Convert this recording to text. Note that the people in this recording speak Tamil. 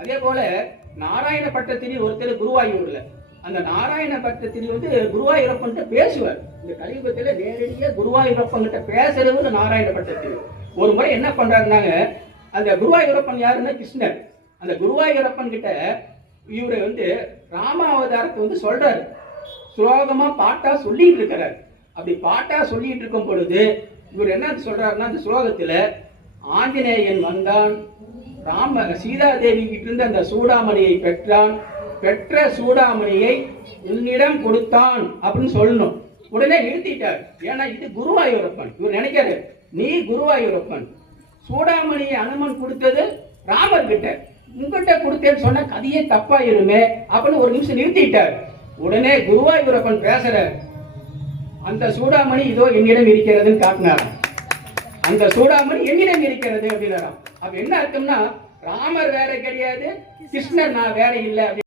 அதே போல நாராயண பட்டத்திரி ஒருத்தர் குருவாயூர்ல, அந்த நாராயண பட்டத்திரி குருவாயூரப்பன் பேசுவார். இந்த கலியுகத்துல நேரடியாக குருவாயூரப்பன் கிட்ட பேசுறவர் நாராயண பட்டத்திரி. ஒரு முறை என்ன பண்றாருன்னாங்க, அந்த குருவாயூரப்பன் யாருன்னா கிருஷ்ணர். அந்த குருவாயூரப்பன் கிட்ட இவரை ராமாவதாரத்தை சொல்றாரு, ஸ்லோகமா பாட்டா சொல்லிட்டு இருக்கிறார். அப்படி பாட்டா சொல்லிட்டு இருக்கும் பொழுது இவர் என்ன சொல்றாருன்னா, அந்த ஸ்லோகத்துல ஆஞ்சநேயன் வந்தான், சீதாதேவி கிட்ட இருந்து அந்த சூடாமணியை பெற்றான், பெற்ற சூடாமணியை உன்னிடம் கொடுத்தான் அப்படின்னு சொல்லணும். உடனே நிறுத்திட்டார். ஏன்னா இது குருவாயூரப்பன். இவர் நினைக்காரு, நீ குருவாயூரப்பன், சூடாமணியை அனுமன் கொடுத்தது ராமர் கிட்ட, உங்ககிட்ட கொடுத்தேன்னு சொன்ன கதையே தப்பாயிருமே அப்படின்னு ஒரு நிமிஷம் நிறுத்திட்டார். உடனே குருவாயூரப்பன் பேசுற, அந்த சூடாமணி இதோ என்னிடம் இருக்கிறதுன்னு காட்டினார். அந்த சூடாமணி என்னிடம் இருக்கிறது அப்படின்னாராம். அப்ப என்ன அர்த்தம்னா, ராமர் வேற கிடையாது, கிருஷ்ணர் நான் வேற இல்லை.